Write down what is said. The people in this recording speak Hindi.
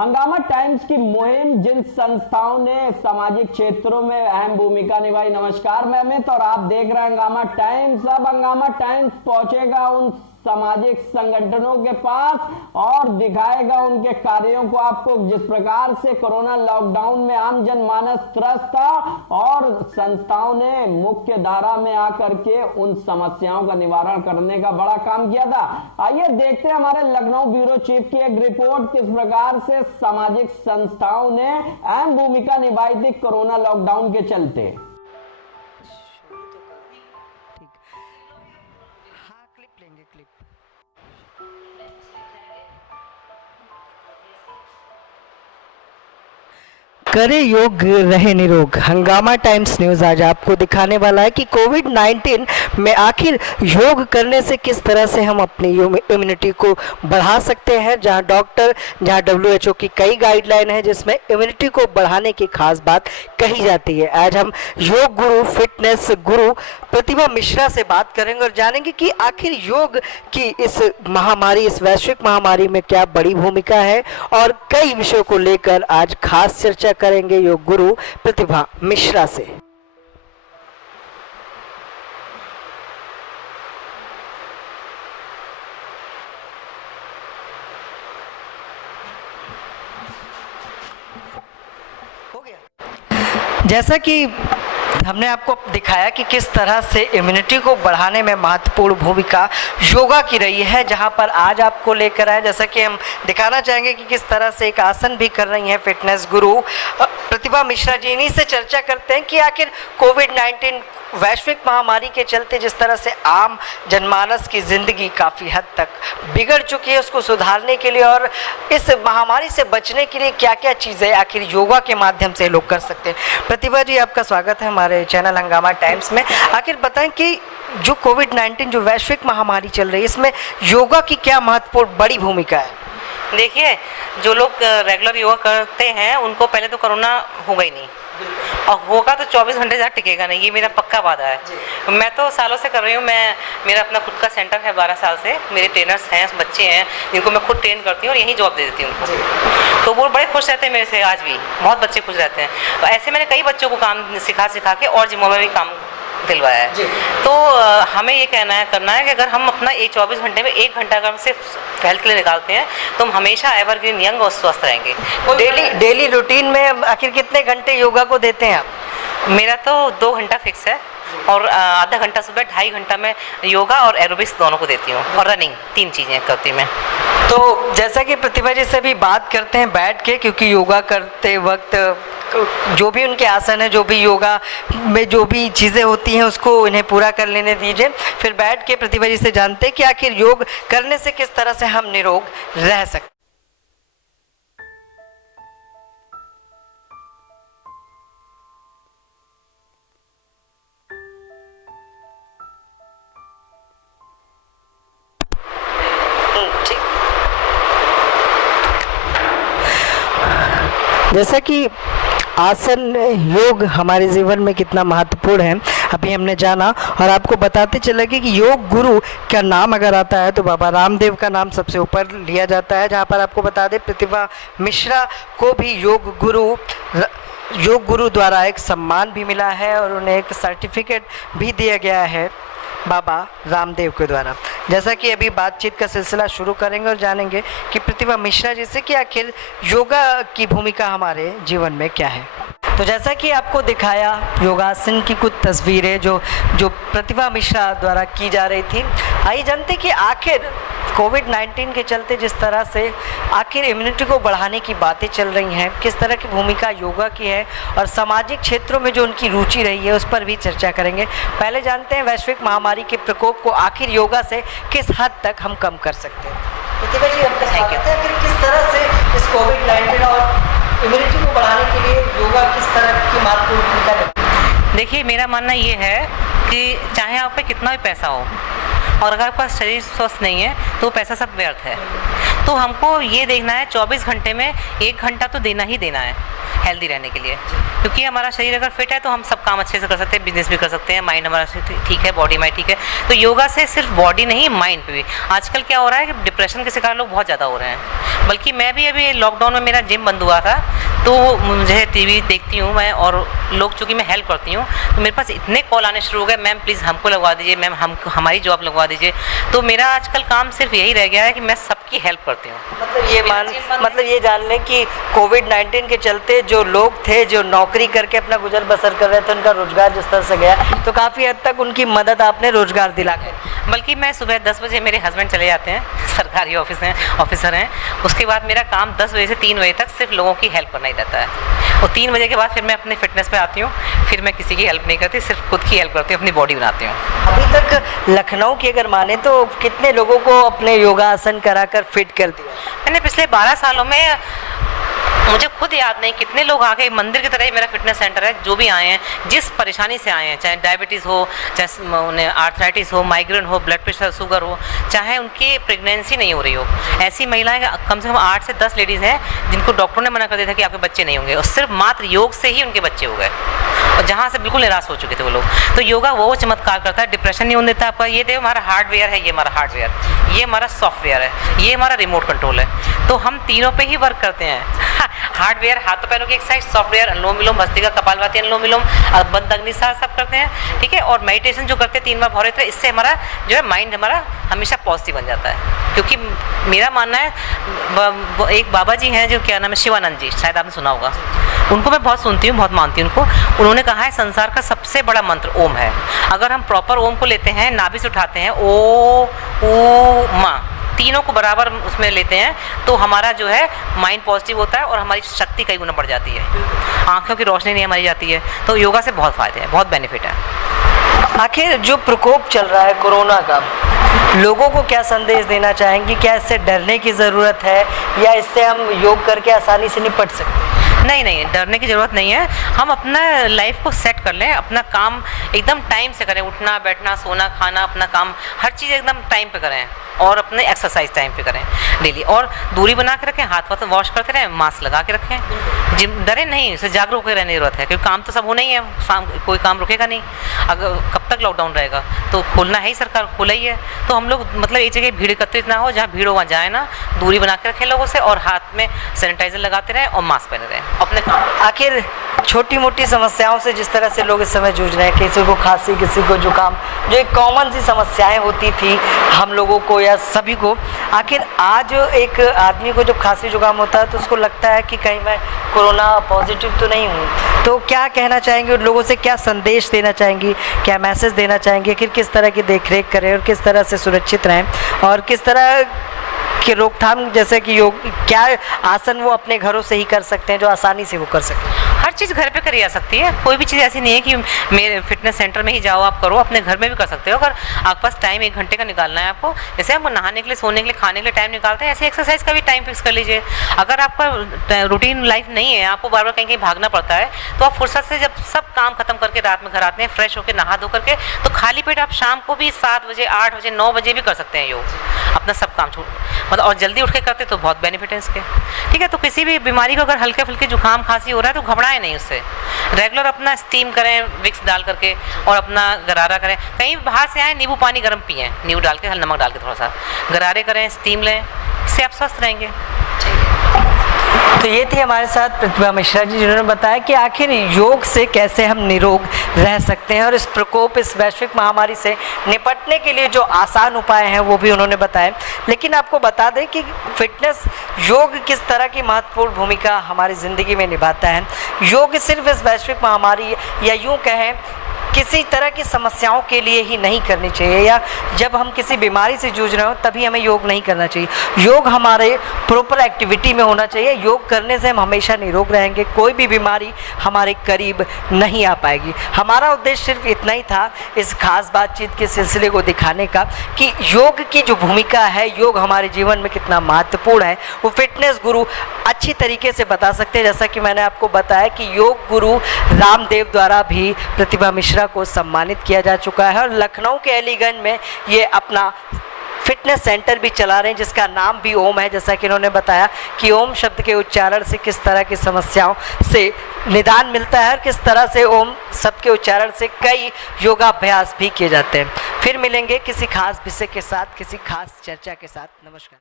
हंगामा टाइम्स की मुहिम जिन संस्थाओं ने सामाजिक क्षेत्रों में अहम भूमिका निभाई। नमस्कार मैं अमित और आप देख रहे हैं हंगामा टाइम्स। अब हंगामा टाइम्स पहुंचेगा उन सामाजिक संगठनों के पास और दिखाएगा उनके कार्यों को आपको, जिस प्रकार से कोरोना लॉकडाउन में आम जनमानस त्रस्त था और संस्थाओं ने मुख्य धारा में आकर के उन समस्याओं का निवारण करने का बड़ा काम किया था। आइए देखते हैं हमारे लखनऊ ब्यूरो चीफ की एक रिपोर्ट, किस प्रकार से सामाजिक संस्थाओं ने अहम भूमिका निभाई थी कोरोना लॉकडाउन के चलते। करे योग रहे निरोग। हंगामा टाइम्स न्यूज़ आज आपको दिखाने वाला है कि कोविड-19 में आखिर योग करने से किस तरह से हम अपनी इम्यूनिटी को बढ़ा सकते हैं। जहां WHO की कई गाइडलाइन है जिसमें इम्यूनिटी को बढ़ाने की खास बात कही जाती है। आज हम योग गुरु, फिटनेस गुरु प्रतिभा मिश्रा से बात करेंगे और जानेंगे कि आखिर योग की इस महामारी, इस वैश्विक महामारी में क्या बड़ी भूमिका है और कई विषयों को लेकर आज खास चर्चा करेंगे योग गुरु प्रतिभा मिश्रा से। हो गया। जैसा कि हमने आपको दिखाया कि किस तरह से इम्यूनिटी को बढ़ाने में महत्वपूर्ण भूमिका योगा की रही है, जहां पर आज आपको लेकर आए, जैसा कि हम दिखाना चाहेंगे कि किस तरह से एक आसन भी कर रही हैं फिटनेस गुरु प्रतिभा मिश्रा जी। इन्हीं से चर्चा करते हैं कि आखिर कोविड-19 वैश्विक महामारी के चलते जिस तरह से आम जनमानस की ज़िंदगी काफ़ी हद तक बिगड़ चुकी है, उसको सुधारने के लिए और इस महामारी से बचने के लिए क्या क्या चीज़ें आखिर योगा के माध्यम से लोग कर सकते हैं। प्रतिभा जी, आपका स्वागत है हमारे चैनल हंगामा टाइम्स में। आखिर बताएं कि जो कोविड-19 जो वैश्विक महामारी चल रही है, इसमें योगा की क्या महत्वपूर्ण बड़ी भूमिका है? देखिए, जो लोग रेगुलर योगा करते हैं उनको पहले तो कोरोना होगा ही नहीं, और होगा तो 24 घंटे ज़्यादा टिकेगा नहीं, ये मेरा पक्का वादा है। मैं तो सालों से कर रही हूँ। मेरा अपना खुद का सेंटर है, 12 साल से मेरे ट्रेनर्स हैं, बच्चे हैं जिनको मैं खुद ट्रेन करती हूँ और यहीं जॉब दे देती हूँ उनको, तो वो बड़े खुश रहते हैं मेरे से। आज भी बहुत बच्चे खुश रहते हैं। तो ऐसे मैंने कई बच्चों को काम सिखा के और जिम्मों में भी काम दिलवाया है। तो हमें ये करना है कि अगर हम अपना 24 घंटे में 1 घंटा अगर हम सिर्फ हेल्थ के लिए निकालते हैं तो हम हमेशा एवरग्रीन यंग और स्वस्थ रहेंगे। डेली रूटीन में आखिर कितने घंटे योगा को देते हैं आप? मेरा तो 2 घंटा फिक्स है और आधा घंटा सुबह, 2.5 घंटा में योगा और एरोबिक्स दोनों को देती हूँ और रनिंग, 3 चीज़ें करती मैं। तो जैसा कि प्रतिभा जी से भी बात करते हैं बैठ के, क्योंकि योगा करते वक्त जो भी उनके आसन है, जो भी योगा में जो भी चीज़ें होती हैं उसको इन्हें पूरा कर लेने दीजिए। फिर बैठ के प्रतिभा जी से जानते हैं कि आखिर योग करने से किस तरह से हम निरोग रह सकते हैं। जैसा कि आसन योग हमारे जीवन में कितना महत्वपूर्ण है अभी हमने जाना, और आपको बताते चले कि योग गुरु का नाम अगर आता है तो बाबा रामदेव का नाम सबसे ऊपर लिया जाता है। जहां पर आपको बता दें प्रतिभा मिश्रा को भी योग गुरु द्वारा एक सम्मान भी मिला है और उन्हें एक सर्टिफिकेट भी दिया गया है बाबा रामदेव के द्वारा। जैसा कि अभी बातचीत का सिलसिला शुरू करेंगे और जानेंगे कि प्रतिभा मिश्रा जी से कि आखिर योगा की भूमिका हमारे जीवन में क्या है। तो जैसा कि आपको दिखाया योगासन की कुछ तस्वीरें जो प्रतिभा मिश्रा द्वारा की जा रही थी। आइए जानते कि आखिर कोविड-19 के चलते जिस तरह से आखिर इम्यूनिटी को बढ़ाने की बातें चल रही हैं, किस तरह की भूमिका योगा की है और सामाजिक क्षेत्रों में जो उनकी रुचि रही है उस पर भी चर्चा करेंगे। पहले जानते हैं वैश्विक महामारी के प्रकोप को आखिर योगा से किस हद तक हम कम कर सकते हैं। प्रतिभा जी, आपका स्वागत है। आखिर किस तरह से इस कोविड-19 और इम्यूनिटी को बढ़ाने के लिए योगा किस तरह की महत्वपूर्ण भूमिका है? देखिए, मेरा मानना ये है कि चाहे आप पे कितना भी पैसा हो और अगर आपका शरीर स्वस्थ नहीं है तो पैसा सब व्यर्थ है। तो हमको ये देखना है 24 घंटे में 1 घंटा तो देना ही देना है हेल्दी रहने के लिए, क्योंकि हमारा शरीर अगर फिट है तो हम सब काम अच्छे से कर सकते हैं, बिजनेस भी कर सकते हैं, माइंड हमारा ठीक है, बॉडी माइंड ठीक है। तो योगा से सिर्फ बॉडी नहीं, माइंड पे भी। आजकल क्या हो रहा है कि डिप्रेशन के शिकार लोग बहुत ज़्यादा हो रहे हैं, बल्कि मैं भी अभी लॉकडाउन में मेरा जिम बंद हुआ था, तो मुझे टीवी देखती हूँ मैं, और लोग चूँकि मैं हेल्प करती हूँ तो मेरे पास इतने कॉल आने शुरू हो गए, मैम प्लीज़ हमको लगवा दीजिए, मैम हम हमारी जॉब लगवा दीजिए। तो मेरा आजकल काम सिर्फ यही रह गया है कि मैं सबकी हेल्प करती हूँ। मतलब ये जान लें कि कोविड-19 के चलते जो लोग थे जो नौकरी करके अपना गुजर बसर कर रहे थे, उनका रोजगार जिस तरह से गया, तो काफ़ी हद तक उनकी मदद आपने रोजगार दिला के। बल्कि मैं सुबह 10 बजे मेरे हस्बैंड चले जाते हैं, सरकारी ऑफिसर हैं, उसके बाद मेरा काम 10 बजे से 3 बजे तक सिर्फ लोगों की हेल्प करना ही रहता है, और 3 बजे के बाद फिर मैं अपने फिटनेस पे आती हूँ, फिर मैं किसी की हेल्प नहीं करती, सिर्फ खुद की हेल्प करती हूँ, अपनी बॉडी बनाती हूँ। अभी तक लखनऊ की अगर माने तो कितने लोगों को अपने योगासन कराकर फिट कर दिया? मैंने पिछले 12 सालों में, मुझे खुद याद नहीं कितने लोग आ गए, मंदिर की तरह ही मेरा फिटनेस सेंटर है, जो भी आए हैं, जिस परेशानी से आए हैं, चाहे डायबिटीज़ हो, चाहे उन्हें आर्थराइटिस हो, माइग्रेन हो, ब्लड प्रेशर, शुगर हो, चाहे उनकी प्रेगनेंसी नहीं हो रही हो, ऐसी महिलाएं कम से कम 8 से 10 लेडीज़ हैं जिनको डॉक्टरों ने मना कर दिया था कि आपके बच्चे नहीं होंगे, और सिर्फ मात्र योग से ही उनके बच्चे हो गए, और जहाँ से बिल्कुल निराश हो चुके थे वो लोग। तो योगा वो चमत्कार करता है, डिप्रेशन नहीं होने देता आपका। ये देखो हमारा हार्डवेयर है, ये हमारा हार्डवेयर, ये हमारा सॉफ्टवेयर है, ये हमारा रिमोट कंट्रोल है, तो हम तीनों पे ही वर्क करते हैं। हार्डवेयर हाथों पैरों की एक्सरसाइज, सॉफ्टवेयर अनुलोम विलोम, भस्त्रिका, कपालभाति, अनुलोम विलोम, बंद अग्नि साह सब करते हैं, ठीक है। और मेडिटेशन जो करते हैं 3 बार भौरे, इससे हमारा जो है माइंड हमारा हमेशा पॉजिटिव बन जाता है। क्योंकि मेरा मानना है, एक बाबा जी हैं जो क्या नाम है, शिवानंद जी, शायद आपने सुना होगा, उनको मैं बहुत सुनती हूँ, बहुत मानती हूँ उनको। उन्होंने कहा है संसार का सबसे बड़ा मंत्र ओम है। अगर हम प्रॉपर ओम को लेते हैं, नाभि से उठाते हैं, ओ मा, तीनों को बराबर उसमें लेते हैं, तो हमारा जो है माइंड पॉजिटिव होता है और हमारी शक्ति कई गुना बढ़ जाती है, आंखों की रोशनी नहीं हमारी जाती है। तो योगा से बहुत फ़ायदे हैं, बहुत बेनिफिट है। आखिर जो प्रकोप चल रहा है कोरोना का, लोगों को क्या संदेश देना चाहेंगी? क्या इससे डरने की ज़रूरत है, या इससे हम योग करके आसानी से निपट सकते हैं? नहीं, डरने की ज़रूरत नहीं है। हम अपना लाइफ को सेट कर लें, अपना काम एकदम टाइम से करें, उठना बैठना सोना खाना, अपना काम हर चीज़ एकदम टाइम पे करें, और अपने एक्सरसाइज टाइम पे करें डेली, और दूरी बना के रखें, हाथ वाथ वॉश करते रहें, मास्क लगा के रखें, जिम डरे नहीं, इससे जागरूक होकर रहने की जरूरत है, क्योंकि काम तो सब होना ही है, कोई काम रुकेगा नहीं। अगर कब तक लॉकडाउन रहेगा, तो खोलना है ही, सरकार खोला ही है, तो हम लोग मतलब एक जगह भीड़ एकत्रित ना हो, जहाँ भीड़ हो वहाँ जाए ना, दूरी बना के रखें लोगों से, और हाथ में सैनिटाइजर लगाते रहें और मास्क पहने रहें अपने काम। आखिर छोटी मोटी समस्याओं से जिस तरह से लोग इस समय जूझ रहे हैं, किसी को खांसी, किसी को जुकाम, जो एक कॉमन सी समस्याएं होती थी हम लोगों को या सभी को, आखिर आज एक आदमी को जब खांसी जुकाम होता है तो उसको लगता है कि कहीं मैं कोरोना पॉजिटिव तो नहीं हूँ। तो क्या कहना चाहेंगे उन लोगों से, क्या संदेश देना चाहेंगी, क्या मैसेज देना चाहेंगे कि किस तरह की देखरेख करें और किस तरह से सुरक्षित रहें, और किस तरह की रोकथाम, जैसे कि योग, क्या आसन वो अपने घरों से ही कर सकते हैं जो आसानी से वो कर सकते हैं? हर चीज़ घर पे करी जा सकती है, कोई भी चीज़ ऐसी नहीं है कि मेरे फिटनेस सेंटर में ही जाओ आप करो, अपने घर में भी कर सकते हो। अगर आपके पास टाइम 1 घंटे का निकालना है आपको, जैसे हम नहाने के लिए, सोने के लिए, खाने के लिए टाइम निकालते हैं, ऐसे एक्सरसाइज का भी टाइम फिक्स कर लीजिए। अगर आपका रूटीन लाइफ नहीं है, आपको बार बार कहीं कहीं भागना पड़ता है, तो आप फुर्सत से जब सब काम खत्म करके रात में घर आते हैं, फ्रेश होकर नहा धो करके, तो खाली पेट आप शाम को भी 7 बजे 8 बजे 9 बजे भी कर सकते हैं योग, अपना सब काम छोड़, मतलब और जल्दी उठ के करते तो बहुत बेनिफिट है इसके, ठीक है। तो किसी भी बीमारी को अगर हल्के फुल्के जुकाम खांसी हो रहा है तो घबराएं नहीं उससे, रेगुलर अपना स्टीम करें विक्स डाल करके, और अपना गरारा करें, कहीं बाहर से आए नींबू पानी गर्म पिएं, नींबू डाल के, नमक डाल के, थोड़ा सा गरारे करें, स्टीम लें, इससे आप स्वस्थ रहेंगे। तो ये थी हमारे साथ प्रतिभा मिश्रा जी, जिन्होंने बताया कि आखिर योग से कैसे हम निरोग रह सकते हैं, और इस प्रकोप, इस वैश्विक महामारी से निपटने के लिए जो आसान उपाय हैं वो भी उन्होंने बताए। लेकिन आपको बता दें कि फिटनेस, योग किस तरह की महत्वपूर्ण भूमिका हमारी ज़िंदगी में निभाता है। योग सिर्फ इस वैश्विक महामारी, या यूँ कहें किसी तरह की समस्याओं के लिए ही नहीं करनी चाहिए, या जब हम किसी बीमारी से जूझ रहे हो तभी हमें योग नहीं करना चाहिए। योग हमारे प्रॉपर एक्टिविटी में होना चाहिए। योग करने से हम हमेशा निरोग रहेंगे, कोई भी बीमारी हमारे करीब नहीं आ पाएगी। हमारा उद्देश्य सिर्फ इतना ही था, इस खास बातचीत के सिलसिले को दिखाने का, कि योग की जो भूमिका है, योग हमारे जीवन में कितना महत्वपूर्ण है, वो फिटनेस गुरु अच्छी तरीके से बता सकते हैं। जैसा कि मैंने आपको बताया कि योग गुरु रामदेव द्वारा भी प्रतिभा मिश्रा को सम्मानित किया जा चुका है, और लखनऊ के अलीगंज में ये अपना फिटनेस सेंटर भी चला रहे हैं जिसका नाम भी ओम है। जैसा कि इन्होंने बताया कि ओम शब्द के उच्चारण से किस तरह की समस्याओं से निदान मिलता है और किस तरह से ओम शब्द के उच्चारण से कई योगाभ्यास भी किए जाते हैं। फिर मिलेंगे किसी खास विषय के साथ, किसी खास चर्चा के साथ। नमस्कार।